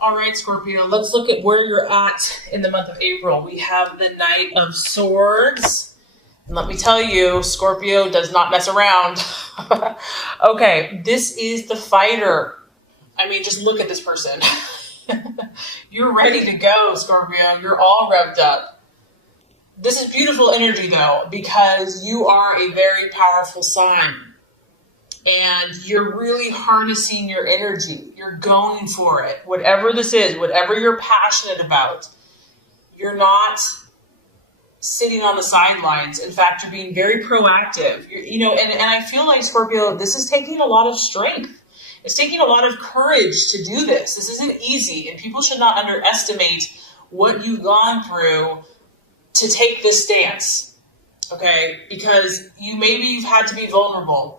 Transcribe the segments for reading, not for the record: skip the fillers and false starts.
All right, Scorpio, let's look at where you're at in the month of April. We have the Knight of Swords. And let me tell you, Scorpio does not mess around. Okay, this is the fighter. I mean, just look at this person. You're ready to go, Scorpio. You're all revved up. This is beautiful energy, though, because you are a very powerful sign. And you're really harnessing your energy. You're going for it. Whatever this is, whatever you're passionate about, you're not sitting on the sidelines. In fact, you're being very proactive. And I feel like, Scorpio, this is taking a lot of strength. It's taking a lot of courage to do this. This isn't easy, and people should not underestimate what you've gone through to take this stance, okay? Because maybe you've had to be vulnerable.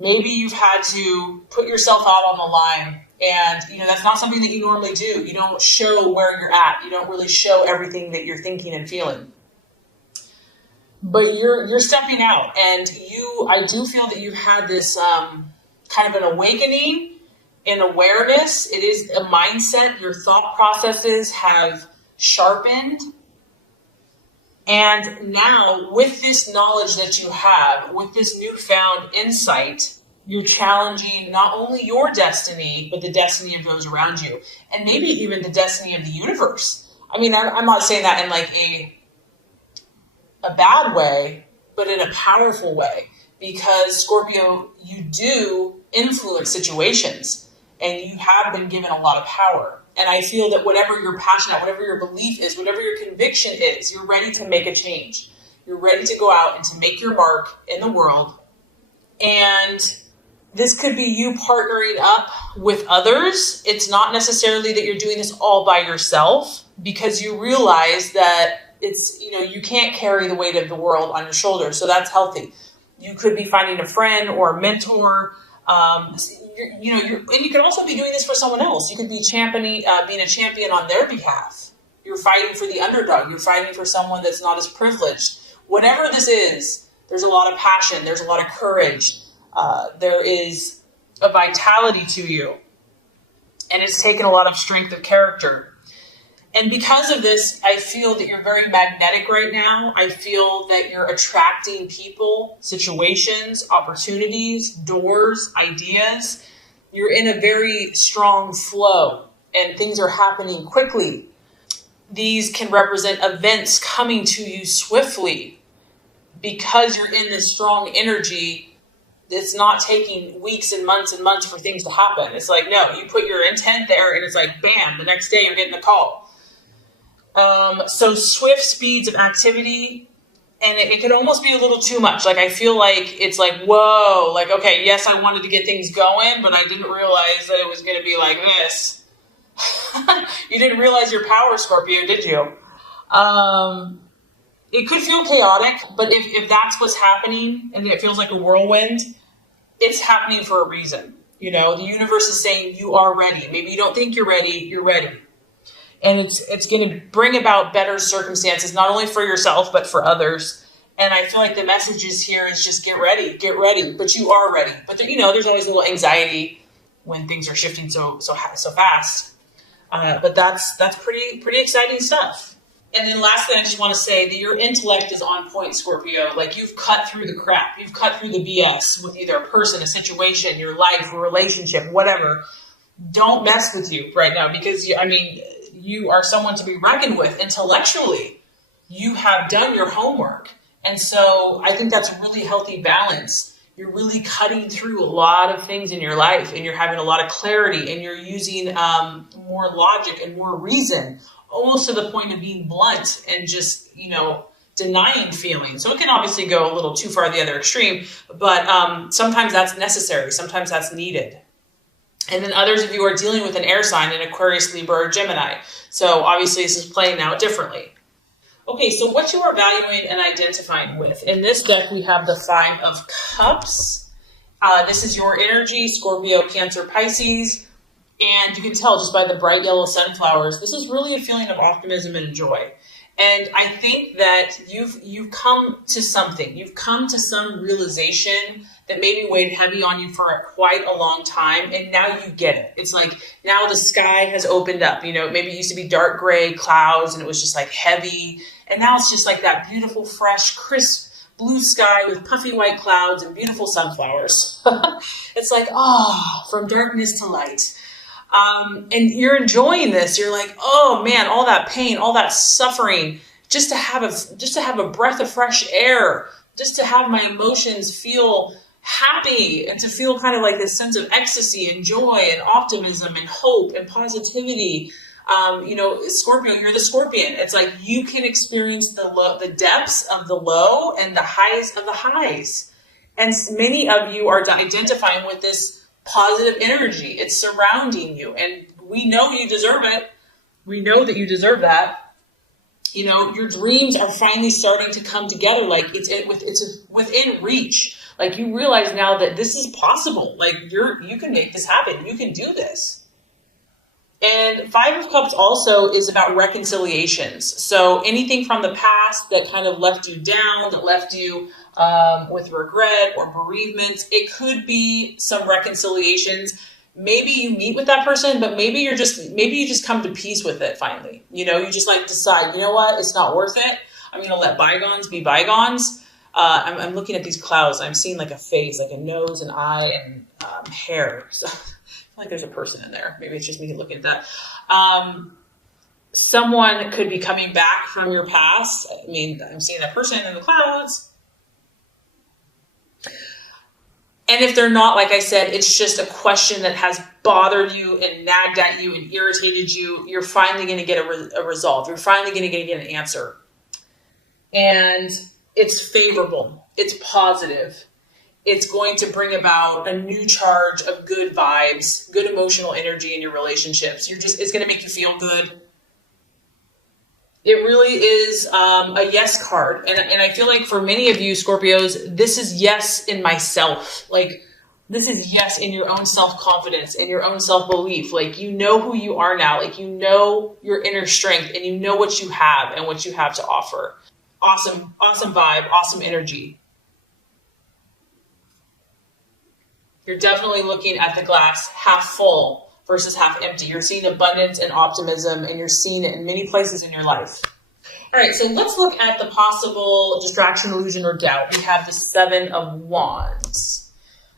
Maybe you've had to put yourself out on the line, and that's not something that you normally do. You don't show where you're at. You don't really show everything that you're thinking and feeling. But you're stepping out, and I do feel that you've had this kind of an awakening in awareness. It is a mindset. Your thought processes have sharpened. And now, with this knowledge that you have, with this newfound insight, you're challenging not only your destiny, but the destiny of those around you, and maybe even the destiny of the universe. I mean, I'm not saying that in like a bad way, but in a powerful way, because Scorpio, you do influence situations, and you have been given a lot of power. And I feel that whatever your passion at, whatever your belief is, whatever your conviction is, you're ready to make a change. You're ready to go out and to make your mark in the world. And this could be you partnering up with others. It's not necessarily that you're doing this all by yourself, because you realize that you can't carry the weight of the world on your shoulders. So that's healthy. You could be finding a friend or a mentor. And you could also be doing this for someone else. You could be being a champion on their behalf. You're fighting for the underdog. You're fighting for someone that's not as privileged. Whatever this is, there's a lot of passion. There's a lot of courage. There is a vitality to you. And it's taken a lot of strength of character. And because of this, I feel that you're very magnetic right now. I feel that you're attracting people, situations, opportunities, doors, ideas. You're in a very strong flow, and things are happening quickly. These can represent events coming to you swiftly. Because you're in this strong energy, it's not taking weeks and months for things to happen. It's like, no, you put your intent there, and it's like, bam, the next day you're getting a call. So swift speeds of activity, and it could almost be a little too much. Like, I feel like it's like, whoa, like, okay, yes, I wanted to get things going, but I didn't realize that it was going to be like this. You didn't realize your power, Scorpio, did you? It could feel chaotic, but if that's what's happening and it feels like a whirlwind, it's happening for a reason. The universe is saying you are ready. Maybe you don't think you're ready, you're ready. And it's going to bring about better circumstances, not only for yourself, but for others. And I feel like the message is here is just get ready. But you are ready. But there's always a little anxiety when things are shifting so fast. But that's pretty exciting stuff. And then lastly, I just want to say that your intellect is on point, Scorpio. Like, you've cut through the crap. You've cut through the BS with either a person, a situation, your life, a relationship, whatever. Don't mess with you right now, because you are someone to be reckoned with intellectually. You have done your homework. And so I think that's a really healthy balance. You're really cutting through a lot of things in your life, and you're having a lot of clarity, and you're using more logic and more reason, almost to the point of being blunt and just, denying feelings. So it can obviously go a little too far the other extreme, but sometimes that's necessary. Sometimes that's needed. And then others of you are dealing with an air sign, an Aquarius, Libra, or Gemini. So obviously this is playing out differently. Okay, so what you are valuing and identifying with. In this deck, we have the Five of Cups. This is your energy, Scorpio, Cancer, Pisces. And you can tell just by the bright yellow sunflowers, this is really a feeling of optimism and joy. And I think that you've come to something. You've come to some realization that maybe weighed heavy on you for quite a long time, and now you get it. It's like now the sky has opened up. Maybe it used to be dark gray clouds and it was just like heavy, and now it's just like that beautiful, fresh, crisp blue sky with puffy white clouds and beautiful sunflowers. It's like, from darkness to light. And you're enjoying this. You're like, oh man, all that pain, all that suffering, just to have a breath of fresh air, just to have my emotions feel happy and to feel kind of like this sense of ecstasy and joy and optimism and hope and positivity. Scorpio, you're the scorpion. It's like you can experience the depths of the low and the highs of the highs. And many of you are identifying with this positive energy. It's surrounding you. And we know you deserve it. We know that you deserve that. Your dreams are finally starting to come together. Like it's within reach. Like you realize now that this is possible. Like you can make this happen. You can do this. And Five of Cups also is about reconciliations. So anything from the past that kind of left you down, that left you with regret or bereavement, it could be some reconciliations. Maybe you meet with that person, but maybe you just come to peace with it finally. You just like decide, you know what, it's not worth it. I'm going to let bygones be bygones. I'm looking at these clouds. I'm seeing like a face, like a nose, an eye, and hair. So like there's a person in there. Maybe it's just me looking at that. Someone could be coming back from your past. I mean, I'm seeing that person in the clouds. And if they're not, like I said, it's just a question that has bothered you and nagged at you and irritated you. You're finally going to get a resolve. You're finally going to get an answer. And it's favorable. It's positive. It's going to bring about a new charge of good vibes, good emotional energy in your relationships. It's going to make you feel good. It really is a yes card. And I feel like for many of you Scorpios, this is yes in myself. Like this is yes in your own self-confidence, in your own self-belief. Like you know who you are now. Like you know your inner strength and you know what you have and what you have to offer. Awesome vibe, awesome energy. You're definitely looking at the glass half full versus half empty. You're seeing abundance and optimism, and you're seeing it in many places in your life. All right, so let's look at the possible distraction, illusion, or doubt. We have the Seven of Wands.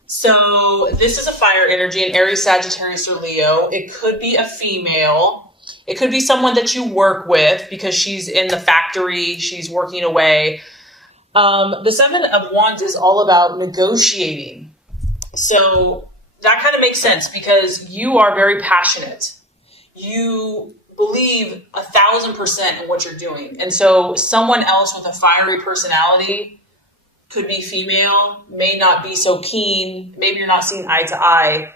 So this is a fire energy, an Aries, Sagittarius, or Leo. It could be a female. It could be someone that you work with because she's in the factory, she's working away. The Seven of Wands is all about negotiating. So that kind of makes sense because you are very passionate. You believe 1,000% in what you're doing. And so someone else with a fiery personality, could be female, may not be so keen. Maybe you're not seeing eye to eye.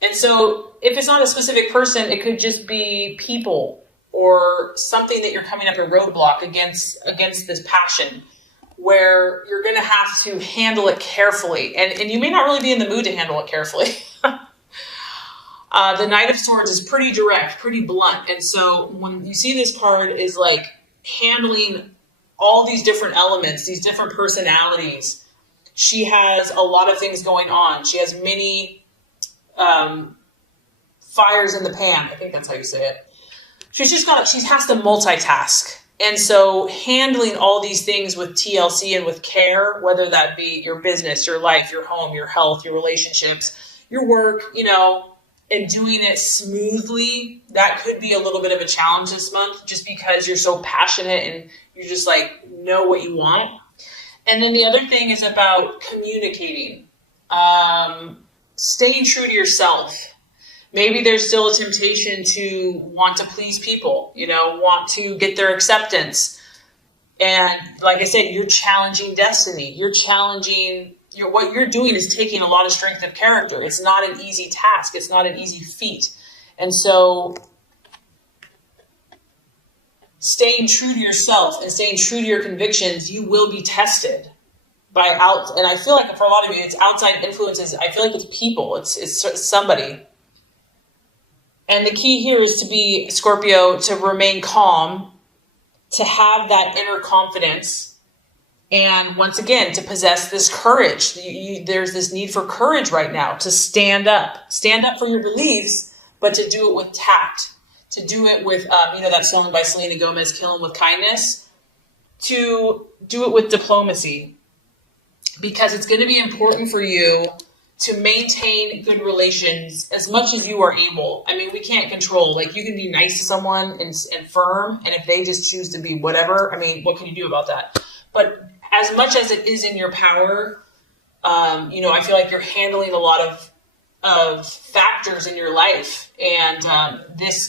And so if it's not a specific person, it could just be people or something that you're coming up a roadblock against this passion, where you're going to have to handle it carefully. And you may not really be in the mood to handle it carefully. The Knight of Swords is pretty direct, pretty blunt. And so when you see this card is like handling all these different elements, these different personalities. She has a lot of things going on. She has many fires in the pan. I think that's how you say it. She has to multitask. And so handling all these things with TLC and with care, whether that be your business, your life, your home, your health, your relationships, your work, and doing it smoothly, that could be a little bit of a challenge this month just because you're so passionate and you just know what you want. And then the other thing is about communicating, staying true to yourself. Maybe there's still a temptation to want to please people, want to get their acceptance. And like I said, you're challenging destiny. You're challenging, what you're doing is taking a lot of strength of character. It's not an easy task. It's not an easy feat. And so staying true to yourself and staying true to your convictions, you will be tested and I feel like for a lot of you, it's outside influences. I feel like it's people. It's somebody. And the key here is to be, Scorpio, to remain calm, to have that inner confidence, And once again, to possess this courage, there's this need for courage right now to stand up for your beliefs, but to do it with tact, to do it with, that song by Selena Gomez, Kill 'Em With Kindness, to do it with diplomacy, because it's going to be important for you to maintain good relations as much as you are able. I mean, we can't control, like, you can be nice to someone and firm, and if they just choose to be whatever, I mean, what can you do about that? But as much as it is in your power, I feel like you're handling a lot of factors in your life, and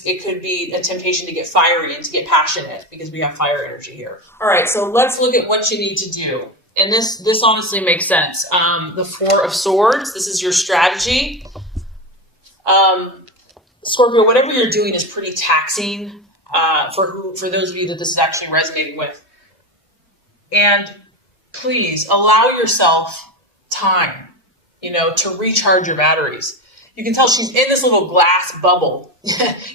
it could be a temptation to get fiery and to get passionate, because we have fire energy here. All right, so let's look at what you need to do. And this honestly makes sense. The Four of Swords, this is your strategy. Scorpio, whatever you're doing is pretty taxing for those of you that this is actually resonating with. And please allow yourself time, to recharge your batteries. You can tell she's in this little glass bubble.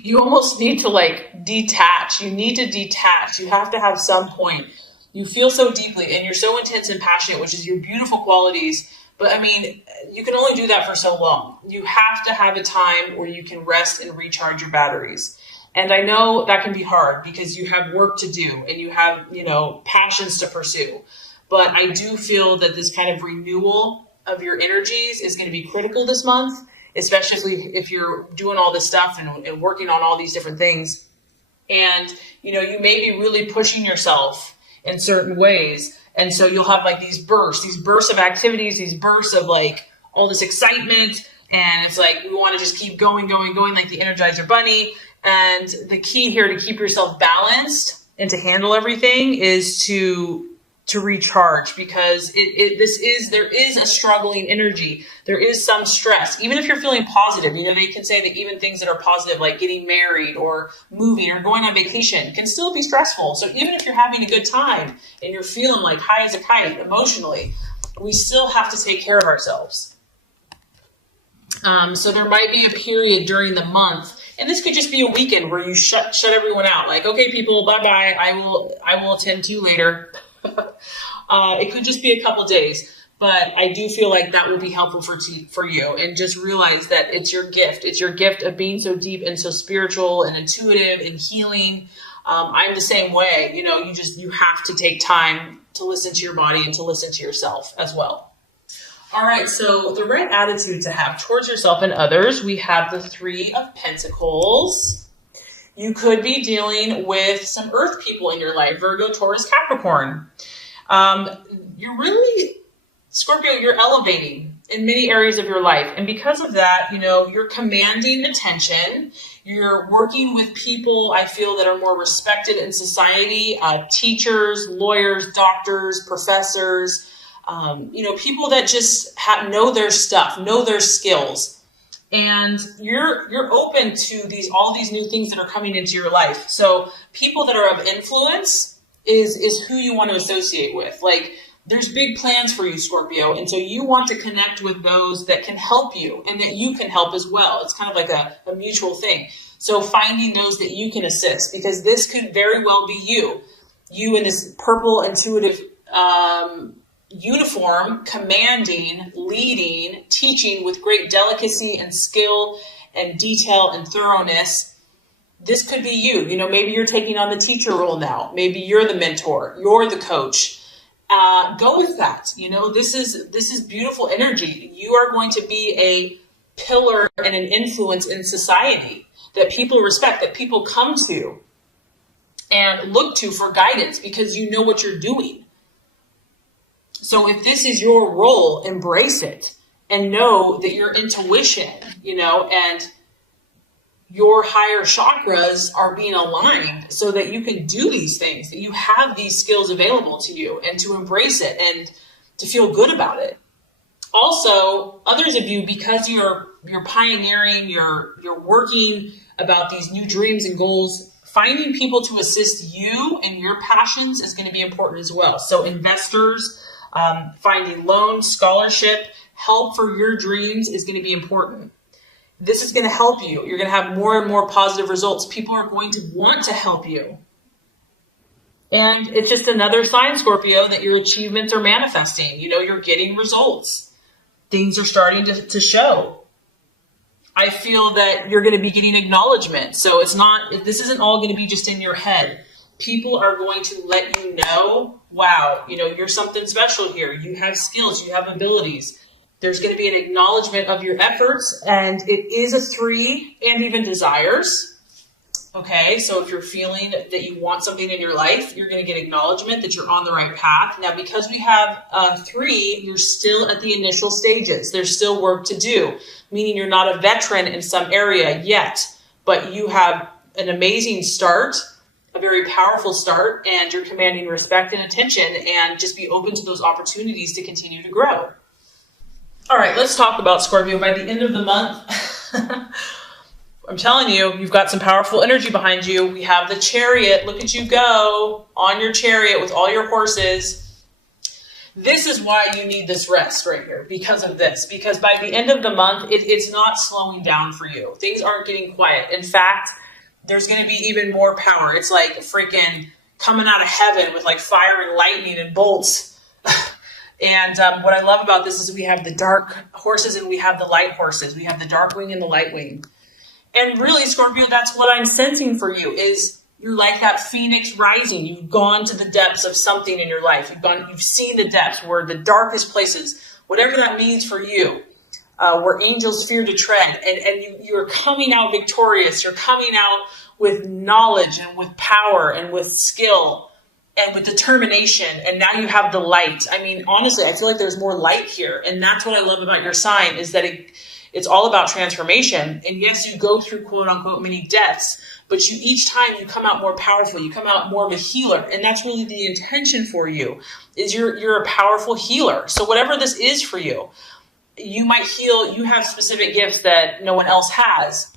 You almost need to detach. You need to detach. You have to have some point. You feel so deeply and you're so intense and passionate, which is your beautiful qualities. But I mean, you can only do that for so long. You have to have a time where you can rest and recharge your batteries. And I know that can be hard because you have work to do and you have, passions to pursue. But I do feel that this kind of renewal of your energies is going to be critical this month, especially if you're doing all this stuff and working on all these different things. And, you may be really pushing yourself in certain ways. And so you'll have these bursts of activities, these bursts of all this excitement. And it's we want to just keep going, like the Energizer Bunny. And the key here to keep yourself balanced and to handle everything is to recharge, because there is a struggling energy. There is some stress. Even if you're feeling positive, they can say that even things that are positive, like getting married or moving or going on vacation, can still be stressful. So even if you're having a good time and you're feeling high as a kite emotionally, we still have to take care of ourselves. So there might be a period during the month, and this could just be a weekend where you shut everyone out. Okay, people, bye-bye. I will attend to you later. It could just be a couple days, but I do feel like that will be helpful for you. And just realize that it's your gift. It's your gift of being so deep and so spiritual and intuitive and healing. I'm the same way. You have to take time to listen to your body and to listen to yourself as well. All right, so the right attitude to have towards yourself and others, we have the Three of Pentacles. You could be dealing with some earth people in your life, Virgo, Taurus, Capricorn. Scorpio, you're elevating in many areas of your life. And because of that, you're commanding attention. You're working with people, I feel, that are more respected in society, teachers, lawyers, doctors, professors, people that just know their stuff, know their skills. And you're open to all these new things that are coming into your life. So people that are of influence is who you want to associate with. There's big plans for you, Scorpio. And so you want to connect with those that can help you and that you can help as well. It's kind of like a mutual thing. So finding those that you can assist, because this could very well be you in this purple intuitive uniform, commanding, leading, teaching with great delicacy and skill and detail and thoroughness. This could be you. Maybe you're taking on the teacher role now. Maybe you're the mentor. You're the coach. Go with that. This is beautiful energy. You are going to be a pillar and an influence in society that people respect, that people come to and look to for guidance because you know what you're doing. So if this is your role, embrace it and know that your intuition, and your higher chakras are being aligned so that you can do these things, that you have these skills available to you, and to embrace it and to feel good about it. Also, others of you, because you're pioneering, you're working about these new dreams and goals, finding people to assist you and your passions is going to be important as well. So investors, finding loans, scholarship, help for your dreams is going to be important. This is going to help you. You're going to have more and more positive results. People are going to want to help you. And it's just another sign, Scorpio, that your achievements are manifesting. You know, you're getting results. Things are starting to show. I feel that you're going to be getting acknowledgement. So this isn't all going to be just in your head. People are going to let you know, wow, you know, you're something special here. You have skills, you have abilities. There's going to be an acknowledgement of your efforts, and it is a 3 and even desires. Okay, so if you're feeling that you want something in your life, you're going to get acknowledgement that you're on the right path. Now, because we have 3, you're still at the initial stages. There's still work to do, meaning you're not a veteran in some area yet, but you have an amazing start, a very powerful start, and you're commanding respect and attention, and just be open to those opportunities to continue to grow. All right, let's talk about Scorpio. By the end of the month, I'm telling you, you've got some powerful energy behind you. We have the Chariot. Look at you go on your chariot with all your horses. This is why you need this rest right here, because of this. Because by the end of the month, it's not slowing down for you. Things aren't getting quiet. In fact, there's going to be even more power. It's like freaking coming out of heaven with like fire and lightning and bolts. And what I love about this is we have the dark horses and we have the light horses. We have the dark wing and the light wing. And really, Scorpio, that's what I'm sensing for you is you're like that phoenix rising. You've gone to the depths of something in your life. You've seen the depths where the darkest places, whatever that means for you, where angels fear to tread. And you're coming out victorious. You're coming out with knowledge and with power and with skill and with determination. And now you have the light. I mean, honestly, I feel like there's more light here. And that's what I love about your sign is that it's all about transformation. And yes, you go through quote unquote many deaths, but each time you come out more powerful, you come out more of a healer. And that's really the intention for you is you're a powerful healer. So whatever this is for you, you might heal, you have specific gifts that no one else has.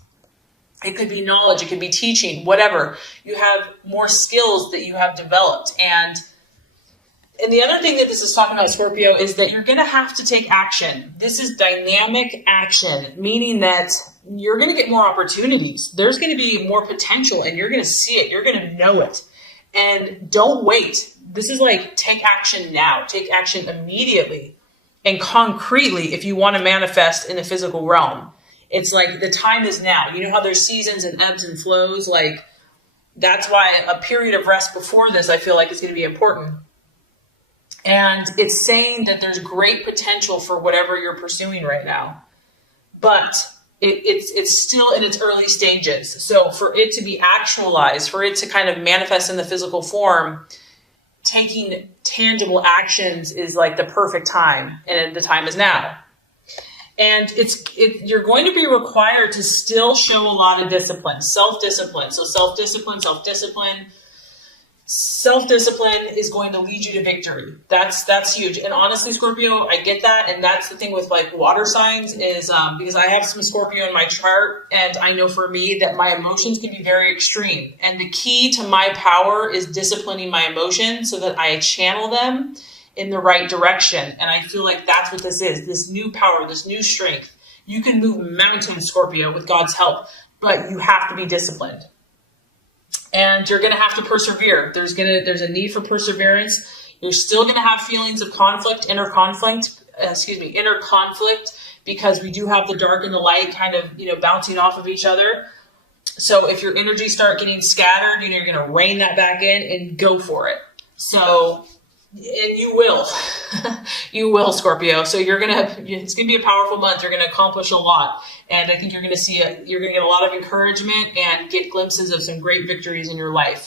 It could be knowledge, it could be teaching, whatever. You have more skills that you have developed. And the other thing that this is talking about, Scorpio, is that you're going to have to take action. This is dynamic action, meaning that you're going to get more opportunities. There's going to be more potential, and you're going to see it. You're going to know it. And don't wait. This is like take action now. Take action immediately and concretely if you want to manifest in the physical realm. It's like the time is now. You know how there's seasons and ebbs and flows? Like that's why a period of rest before this, I feel like is going to be important. And it's saying that there's great potential for whatever you're pursuing right now, but it's still in its early stages. So for it to be actualized, for it to kind of manifest in the physical form, taking tangible actions is like the perfect time, and the time is now. And you're going to be required to still show a lot of discipline, self-discipline. So self-discipline is going to lead you to victory. That's huge. And honestly, Scorpio, I get that. And that's the thing with like water signs is because I have some Scorpio in my chart, and I know for me that my emotions can be very extreme. And the key to my power is disciplining my emotions so that I channel them in the right direction. And I feel like that's what this is, this new power, this new strength. You can move mountains, Scorpio, with God's help, but you have to be disciplined. And you're going to have to persevere. There's a need for perseverance. You're still going to have feelings of inner conflict, because we do have the dark and the light kind of, bouncing off of each other. So if your energy start getting scattered, you're going to rein that back in and go for it. So, and you will, you will, Scorpio. So it's going to be a powerful month. You're going to accomplish a lot. And I think you're going to get a lot of encouragement and get glimpses of some great victories in your life.